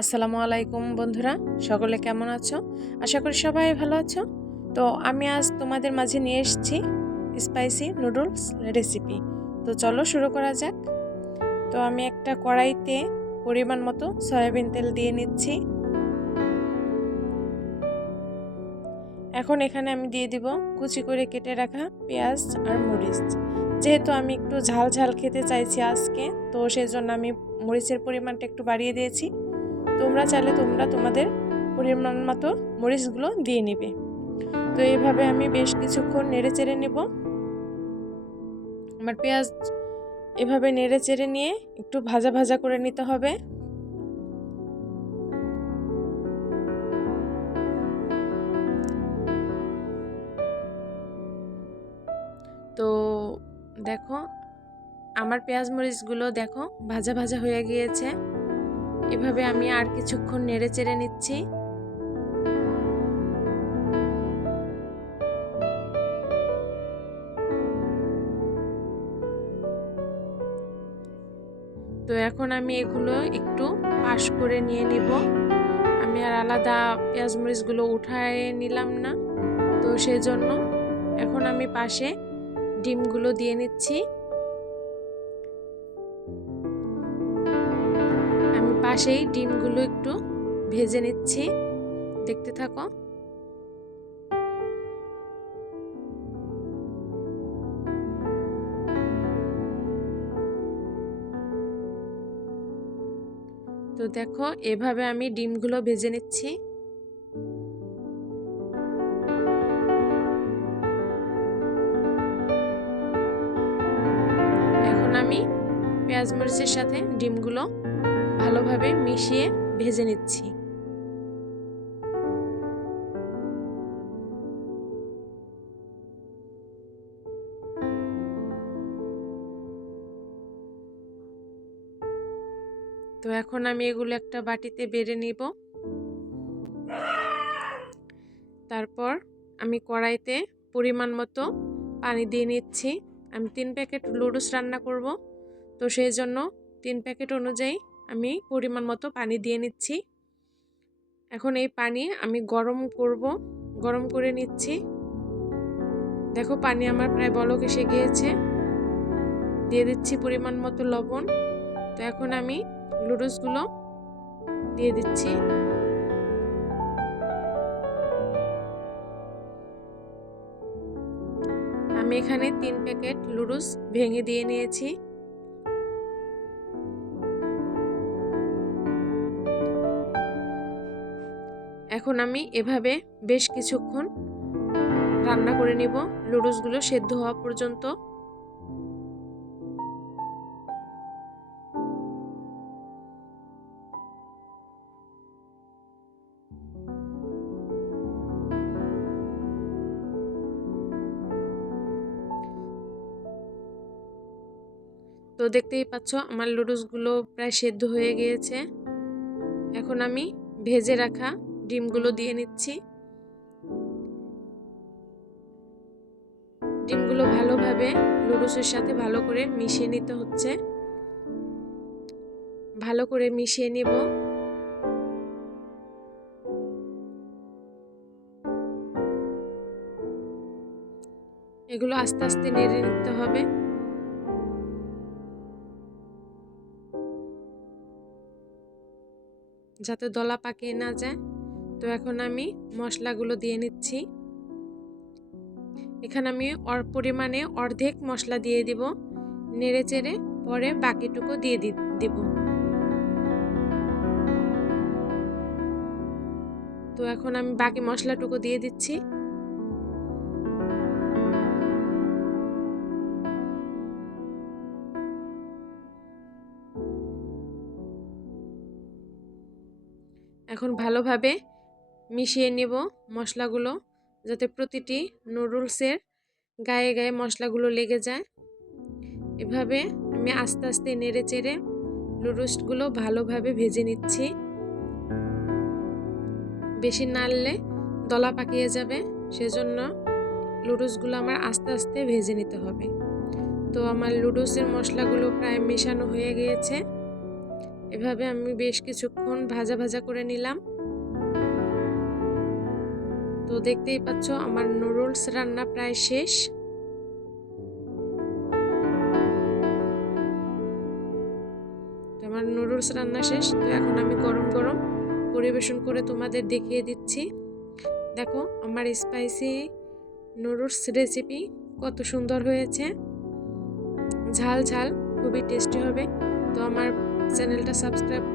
আসসালামু আলাইকুম বন্ধুরা, সকলে কেমন আছো? আশা করি সবাই ভালো আছো। তো আমি আজ তোমাদের মাঝে নিয়ে এসেছি স্পাইসি নুডলস রেসিপি। তো চলো শুরু করা যাক। তো আমি একটা কড়াইতে পরিমাণ মতো সয়াবিন তেল দিয়ে নিচ্ছি। এখন এখানে আমি দিয়ে দিব কুচি করে কেটে রাখা পেঁয়াজ আর মরিচ। যেহেতু আমি একটু ঝাল ঝাল খেতে চাইছি আজকে, তো সেই জন্য আমি মরিচের পরিমাণটা একটু বাড়িয়ে দিয়েছি। তোমরা চাইলে তোমাদের পরিমাণ মতো মরিচগুলো দিয়ে নিবে। তো এইভাবে আমি বেশ কিছুক্ষণ নেড়ে চেড়ে নেব। আমার পেঁয়াজ এভাবে নেড়ে চেড়ে নিয়ে একটু ভাজা ভাজা করে নিতে হবে। তো দেখো আমার পেঁয়াজ মরিচগুলো দেখো ভাজা ভাজা হয়ে গিয়েছে। এভাবে আমি আর কিছুক্ষণ নেড়ে চেড়ে নিচ্ছি। তো এখন আমি এগুলো একটু পাশ করে নিয়ে নিব। আমি আর আলাদা পেঁয়াজ মরিচগুলো উঠায় নিলাম না, তো সেই জন্য এখন আমি পাশে ডিমগুলো দিয়ে নিচ্ছি। আমি পাশেই ডিমগুলো একটু ভেজে নিচ্ছি, দেখতে থাকো। তো দেখো এভাবে আমি ডিমগুলো ভেজে নিচ্ছি। এখন আমি পেঁয়াজ মরিচের সাথে ডিমগুলো ভালোভাবে মিশিয়ে ভেজে নিচ্ছি। তো এখন আমি এগুলো একটা বাটিতে বেড়ে নিব। তারপর আমি কড়াইতে পরিমাণ মতো পানি দিয়ে নিচ্ছি। আমি 3 প্যাকেট নুডলস রান্না করব, তো সেই জন্য 3 প্যাকেট অনুযায়ী আমি পরিমাণ মতো পানি দিয়ে নিচ্ছি। এখন এই পানি আমি গরম করে নিচ্ছি। দেখো পানি আমার প্রায় বলক এসে গিয়েছে। দিয়ে দিচ্ছি পরিমাণ মতো লবণ। তো এখন আমি নুডলসগুলো দিয়ে দিচ্ছি। আমি এখানে 3 প্যাকেট নুডলস ভেঙে দিয়ে নিয়েছি। এখন আমি এভাবে বেশ কিছুক্ষণ রান্না করে নিব, নুডলসগুলো সেদ্ধ হওয়া পর্যন্ত। তো দেখতেই পাচ্ছ আমার নুডলসগুলো প্রায় সেদ্ধ হয়ে গিয়েছে। এখন আমি ভেজে রাখা ডিমগুলো দিয়ে নিচ্ছি। ডিমগুলো ভালোভাবে নুডলসের সাথে ভালো করে মিশিয়ে নিতে হচ্ছে। ভালো করে মিশিয়ে নিব। এগুলো আস্তে আস্তে নেড়ে নিতে হবে। যাতে দলা পাকিয়ে না যায়। তো এখন আমি মশলাগুলো দিয়ে নিচ্ছি। এখানে আমি পরিমাণে অর্ধেক মশলা দিয়ে দিব, নেড়ে চেড়ে পরে বাকিটুকু দিয়ে দিব। তো এখন আমি বাকি মশলাটুকু দিয়ে দিচ্ছি। এখন ভালোভাবে মিশিয়ে নেব মশলাগুলো, যাতে প্রতিটি নুডলসের গায়ে গায়ে মশলাগুলো লেগে যায়। এভাবে আমি আস্তে আস্তে নেড়ে চেড়ে নুডলসগুলো ভালোভাবে ভেজে নিচ্ছি। বেশি নাড়লে দলা পাকিয়ে যাবে, সেজন্য নুডলসগুলো আমার আস্তে আস্তে ভেজে নিতে হবে। তো আমার নুডলসের মশলাগুলো প্রায় মেশানো হয়ে গিয়েছে। এভাবে আমি বেশ কিছুক্ষণ ভাজা ভাজা করে নিলাম। তো দেখতেই পাচ্ছ আমার নুডলস রান্না প্রায় শেষ। আমার নুডলস রান্না শেষ। তো এখন আমি গরম গরম পরিবেশন করে তোমাদের দেখিয়ে দিচ্ছি। দেখো আমার স্পাইসি নুডলস রেসিপি কত সুন্দর হয়েছে, ঝাল ঝাল, খুবই টেস্টি হবে। তো আমার চ্যানেলটা সাবস্ক্রাইব করো।